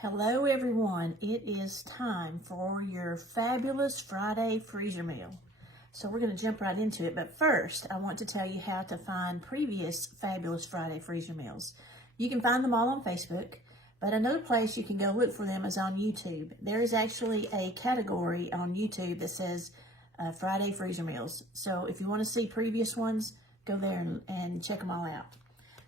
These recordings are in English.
Hello everyone, it is time for your fabulous Friday freezer meal. So we're going to jump right into it, but first I want to tell you how to find previous fabulous Friday freezer meals. You can find them all on Facebook, but another place you can go look for them is on YouTube. There is actually a category on YouTube that says Friday freezer meals. So if you want to see previous ones, go there and check them all out.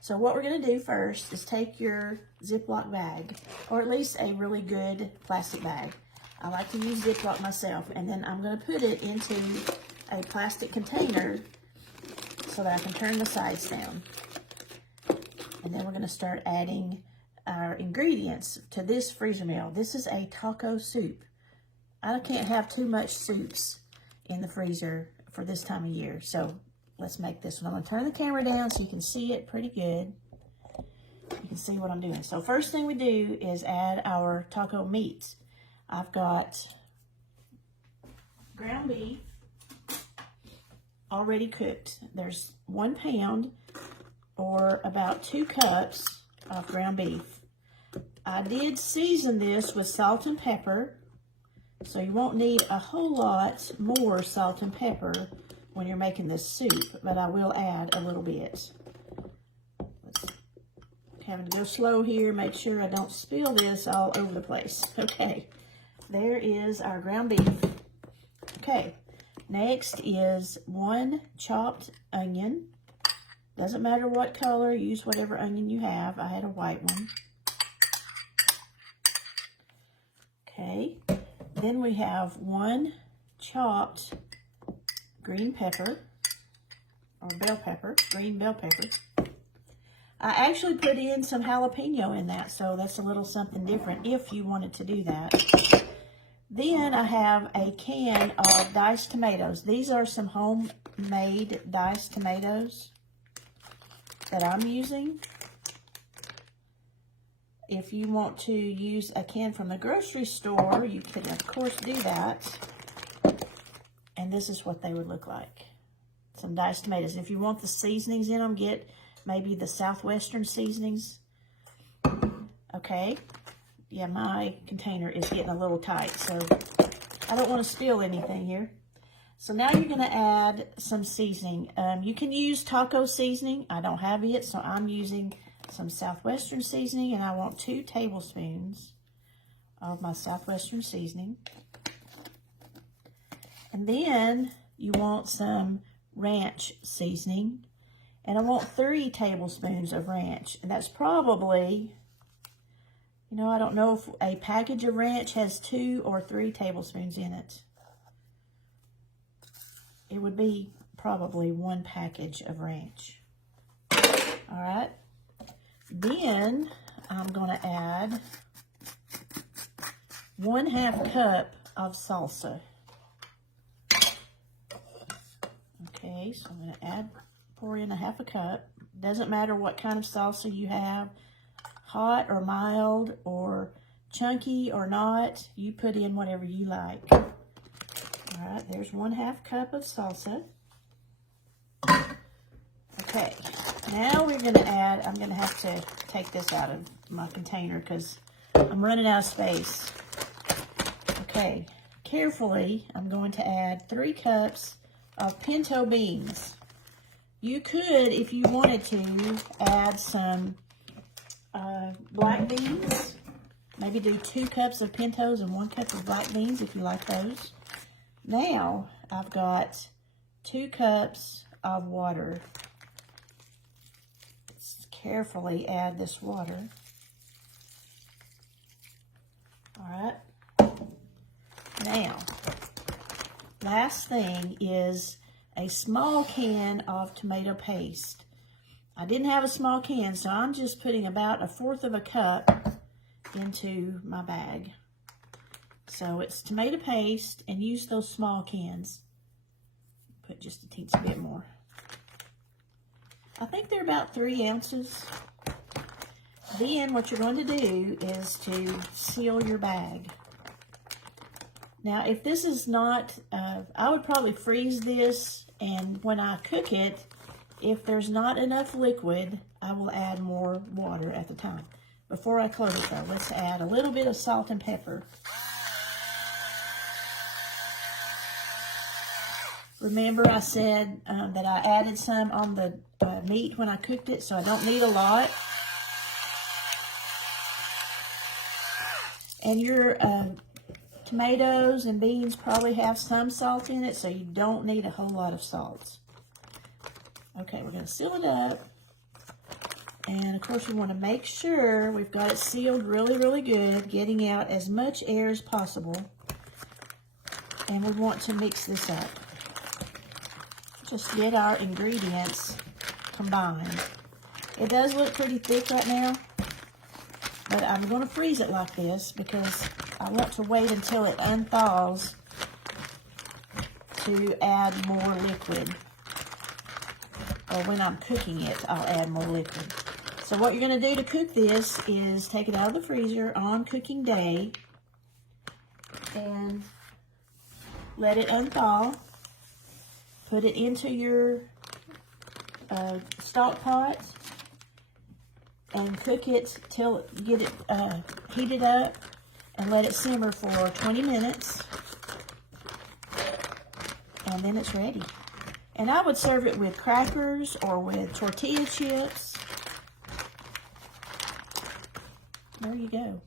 So what we're going to do first is take your Ziploc bag, or at least a really good plastic bag. I like to use Ziploc myself, and then I'm going to put it into a plastic container so that I can turn the sides down. And then we're going to start adding our ingredients to this freezer meal. This is a taco soup. I can't have too much soups in the freezer for this time of year, so let's make this one. I'm going to turn the camera down so you can see it pretty good. You can see what I'm doing. So first thing we do is add our taco meats. I've got ground beef already cooked. There's 1 pound or about 2 cups of ground beef. I did season this with salt and pepper, so you won't need a whole lot more salt and pepper when you're making this soup, but I will add a little bit. Having to go slow here, make sure I don't spill this all over the place. Okay, there is our ground beef. Okay, next is 1 chopped onion. Doesn't matter what color, use whatever onion you have. I had a white one. Okay, then we have 1 chopped green pepper, or bell pepper, green bell pepper. I actually put in some jalapeno in that, so that's a little something different if you wanted to do that. Then I have a can of diced tomatoes. These are some homemade diced tomatoes that I'm using. If you want to use a can from the grocery store, you can of course do that. And this is what they would look like. Some diced tomatoes. If you want the seasonings in them, get maybe the southwestern seasonings. Okay. Yeah, my container is getting a little tight, so I don't want to spill anything here. So now you're going to add some seasoning. You can use taco seasoning. I don't have it, so I'm using some southwestern seasoning, and I want 2 tablespoons of my southwestern seasoning. And then you want some ranch seasoning. And I want 3 tablespoons of ranch. And that's probably, I don't know if a package of ranch has 2 or 3 tablespoons in it. It would be probably 1 package of ranch. All right. Then I'm going to add 1/2 cup of salsa. Okay, so I'm going to pour in 1/2 cup. Doesn't matter what kind of salsa you have, hot or mild or chunky or not. You put in whatever you like. All right, there's 1/2 cup of salsa. Okay, now we're going to add, I'm going to have to take this out of my container because I'm running out of space. Okay, carefully, I'm going to add 3 cups of pinto beans. You could, if you wanted to, add some black beans. Maybe do 2 cups of pintos and 1 cup of black beans if you like those. Now, I've got 2 cups of water. Let's carefully add this water. All right. Now, last thing is a small can of tomato paste. I didn't have a small can, so I'm just putting about 1/4 cup into my bag. So it's tomato paste, and use those small cans. Put just a teensy bit more. I think they're about 3 ounces. Then what you're going to do is to seal your bag. Now, if this is not, I would probably freeze this, and when I cook it, if there's not enough liquid, I will add more water at the time. Before I close it though, let's add a little bit of salt and pepper. Remember I said that I added some on the meat when I cooked it, so I don't need a lot. And your tomatoes and beans probably have some salt in it, so you don't need a whole lot of salt. Okay, we're going to seal it up. And of course we want to make sure we've got it sealed really, really good, getting out as much air as possible. And we want to mix this up. Just get our ingredients combined. It does look pretty thick right now, but I'm going to freeze it like this because I want to wait until it unthaws to add more liquid. Or when I'm cooking it, I'll add more liquid. So what you're going to do to cook this is take it out of the freezer on cooking day and let it unthaw. Put it into your stock pot and cook it till you get it heated up and let it simmer for 20 minutes. And then it's ready. And I would serve it with crackers or with tortilla chips. There you go.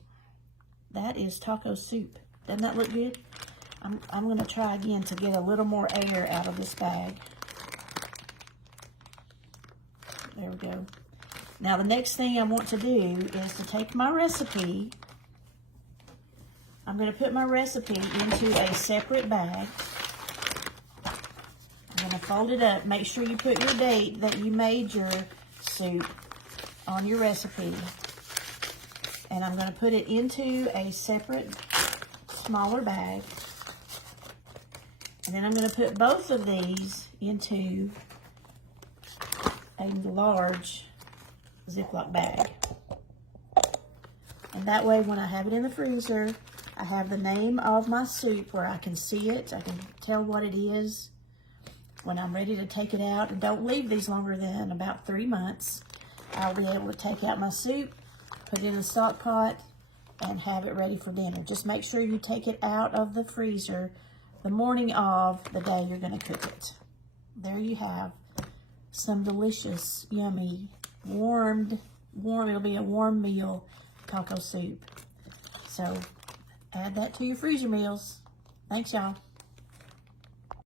That is taco soup. Doesn't that look good? I'm going to try again to get a little more air out of this bag. There we go. Now the next thing I want to do is to take my recipe. I'm going to put my recipe into a separate bag. I'm going to fold it up. Make sure you put your date that you made your soup on your recipe. And I'm going to put it into a separate, smaller bag. And then I'm going to put both of these into a large Ziploc bag. And that way, when I have it in the freezer, I have the name of my soup where I can see it. I can tell what it is when I'm ready to take it out. And don't leave these longer than about 3 months. I'll be able to take out my soup, put it in a stock pot, and have it ready for dinner. Just make sure you take it out of the freezer the morning of the day you're going to cook it. There you have some delicious, yummy, it'll be a warm meal taco soup. So add that to your freezer meals. Thanks, y'all.